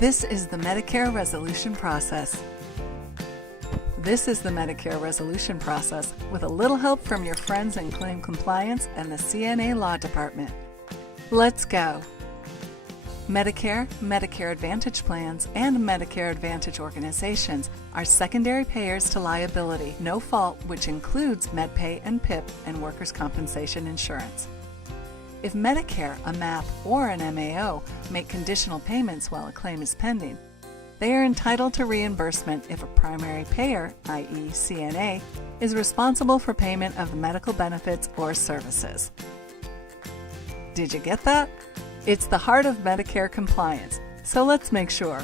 This is the Medicare resolution process. This is the Medicare resolution process with a little help from your friends in claim compliance and the CNA Law Department. Let's go! Medicare, Medicare Advantage plans, and Medicare Advantage organizations are secondary payers to liability, no fault, which includes MedPay and PIP and workers' compensation insurance. If Medicare, a MAP, or an MAO make conditional payments while a claim is pending, they are entitled to reimbursement if a primary payer, i.e. CNA, is responsible for payment of the medical benefits or services. Did you get that? It's the heart of Medicare compliance, so let's make sure.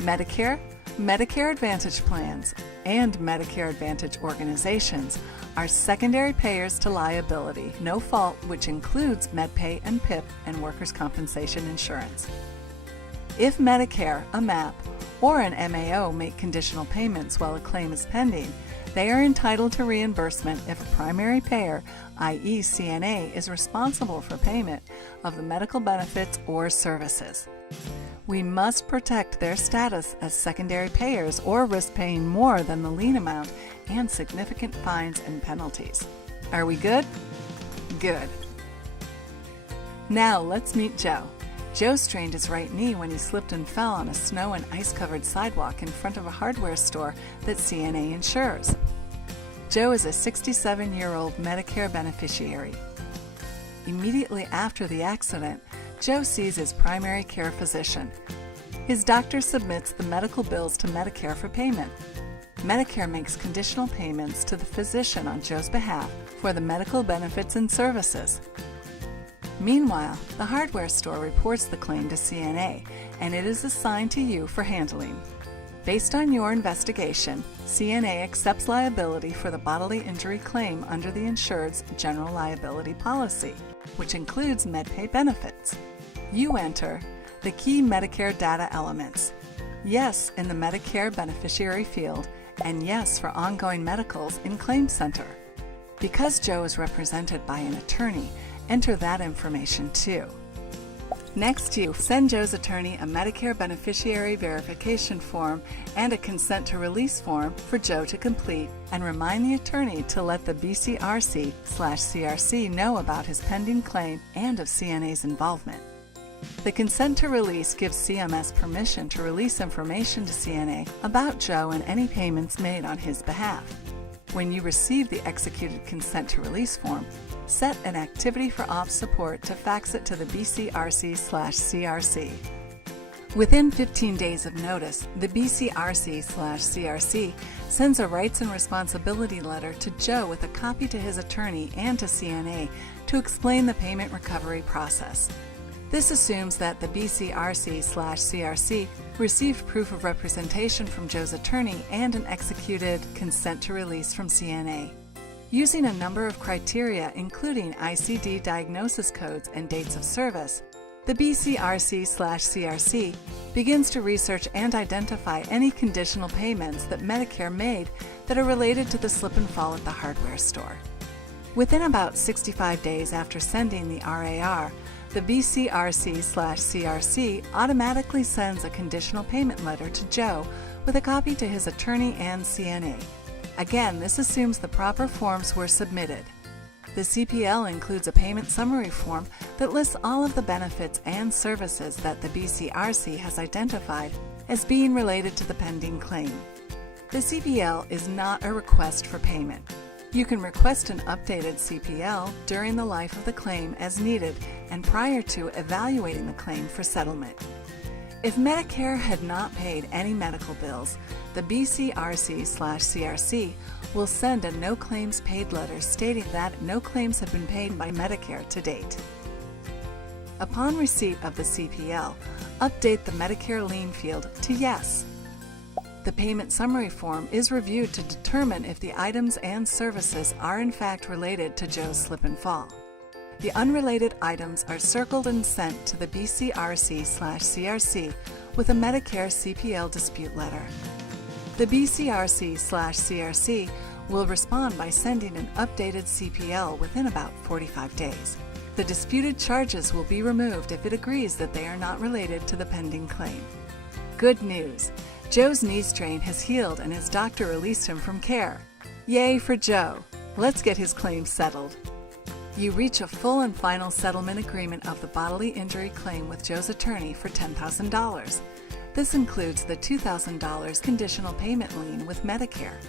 Medicare, Medicare Advantage plans, and Medicare Advantage organizations are secondary payers to liability, no fault, which includes MedPay and PIP and workers' compensation insurance. If Medicare, a MAP, or an MAO make conditional payments while a claim is pending, they are entitled to reimbursement if a primary payer, i.e. CNA, is responsible for payment of the medical benefits or services. We must protect their status as secondary payers or risk paying more than the lien amount and significant fines and penalties. Are we good? Good. Now let's meet Joe. Joe strained his right knee when he slipped and fell on a snow and ice-covered sidewalk in front of a hardware store that CNA insures. Joe is a 67-year-old Medicare beneficiary. Immediately after the accident, Joe sees his primary care physician. His doctor submits the medical bills to Medicare for payment. Medicare makes conditional payments to the physician on Joe's behalf for the medical benefits and services. Meanwhile, the hardware store reports the claim to CNA, and it is assigned to you for handling. Based on your investigation, CNA accepts liability for the bodily injury claim under the insured's general liability policy, which includes MedPay benefits. You enter the key Medicare data elements. Yes in the Medicare beneficiary field, and yes for ongoing medicals in Claim Center. Because Joe is represented by an attorney, enter that information too. Next, you send Joe's attorney a Medicare beneficiary verification form and a consent to release form for Joe to complete, and remind the attorney to let the BCRC/CRC know about his pending claim and of CNA's involvement. The consent to release gives CMS permission to release information to CNA about Joe and any payments made on his behalf. When you receive the executed consent to release form, set an activity for ops support to fax it to the BCRC/CRC. Within 15 days of notice, the BCRC/CRC sends a rights and responsibility letter to Joe with a copy to his attorney and to CNA to explain the payment recovery process. This assumes that the BCRC/CRC received proof of representation from Joe's attorney and an executed consent to release from CNA. Using a number of criteria, including ICD diagnosis codes and dates of service, the BCRC/CRC begins to research and identify any conditional payments that Medicare made that are related to the slip and fall at the hardware store. Within about 65 days after sending the RAR, the BCRC/CRC automatically sends a conditional payment letter to Joe with a copy to his attorney and CNA. Again, this assumes the proper forms were submitted. The CPL includes a payment summary form that lists all of the benefits and services that the BCRC has identified as being related to the pending claim. The CPL is not a request for payment. You can request an updated CPL during the life of the claim as needed and prior to evaluating the claim for settlement. If Medicare had not paid any medical bills, the BCRC/CRC will send a no claims paid letter stating that no claims have been paid by Medicare to date. Upon receipt of the CPL, update the Medicare lien field to yes. The payment summary form is reviewed to determine if the items and services are in fact related to Joe's slip and fall. The unrelated items are circled and sent to the BCRC/CRC with a Medicare CPL dispute letter. The BCRC/CRC will respond by sending an updated CPL within about 45 days. The The disputed charges will be removed if it agrees that they are not related to the pending claim. Good news! Joe's knee strain has healed and his doctor released him from care. Yay for Joe! Let's get his claim settled. You reach a full and final settlement agreement of the bodily injury claim with Joe's attorney for $10,000. This includes the $2,000 conditional payment lien with Medicare.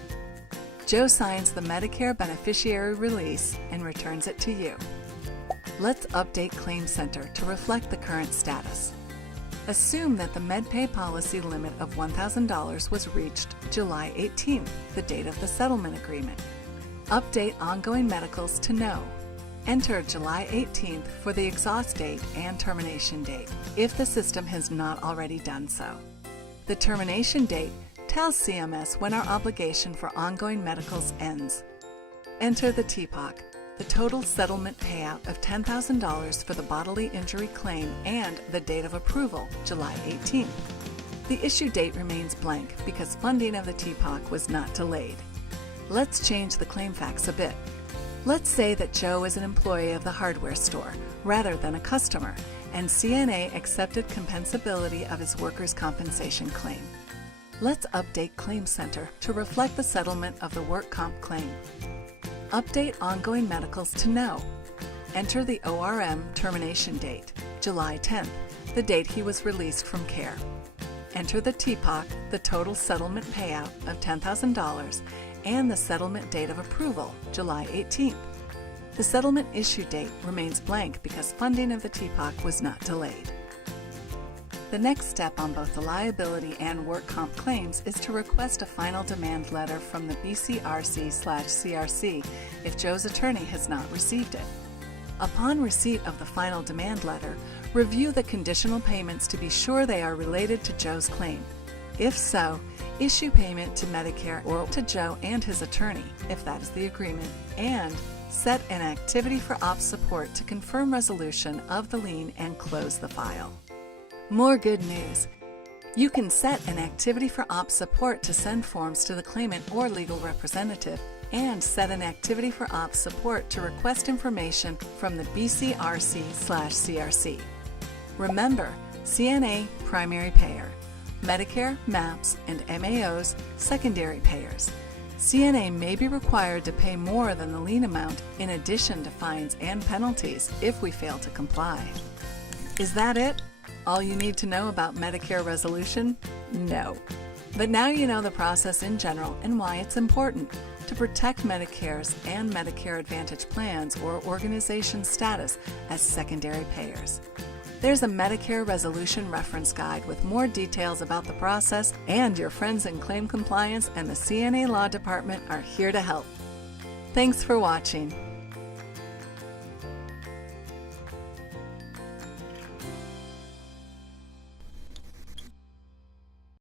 Joe signs the Medicare beneficiary release and returns it to you. Let's update Claim Center to reflect the current status. Assume that the MedPay policy limit of $1,000 was reached July 18th, the date of the settlement agreement. Update ongoing medicals to no. Enter July 18th for the exhaust date and termination date, if the system has not already done so. The termination date tells CMS when our obligation for ongoing medicals ends. Enter the TPOC, the total settlement payout of $10,000 for the bodily injury claim, and the date of approval, July 18th. The issue date remains blank because funding of the TPOC was not delayed. Let's change the claim facts a bit. Let's say that Joe is an employee of the hardware store rather than a customer, and CNA accepted compensability of his workers' compensation claim. Let's update Claim Center to reflect the settlement of the work comp claim. Update ongoing medicals to no. Enter the ORM termination date, July 10th, the date he was released from care. Enter the TPOC, the total settlement payout of $10,000, and the settlement date of approval, July 18th. The settlement issue date remains blank because funding of the TPOC was not delayed. The next step on both the liability and work comp claims is to request a final demand letter from the BCRC/CRC if Joe's attorney has not received it. Upon receipt of the final demand letter, review the conditional payments to be sure they are related to Joe's claim. If so, issue payment to Medicare or to Joe and his attorney, if that is the agreement, and set an activity for ops support to confirm resolution of the lien and close the file. More good news! You can set an activity for ops support to send forms to the claimant or legal representative, and set an activity for ops support to request information from the BCRC/CRC. Remember, CNA primary payer, Medicare, MAPS, and MAOs secondary payers. CNA may be required to pay more than the lien amount in addition to fines and penalties if we fail to comply. Is that it? All you need to know about Medicare resolution? No. But now you know the process in general and why it's important to protect Medicare's and Medicare Advantage plans or organization status as secondary payers. There's a Medicare resolution reference guide with more details about the process, and your friends in claim compliance and the CNA Law Department are here to help. Thanks for watching.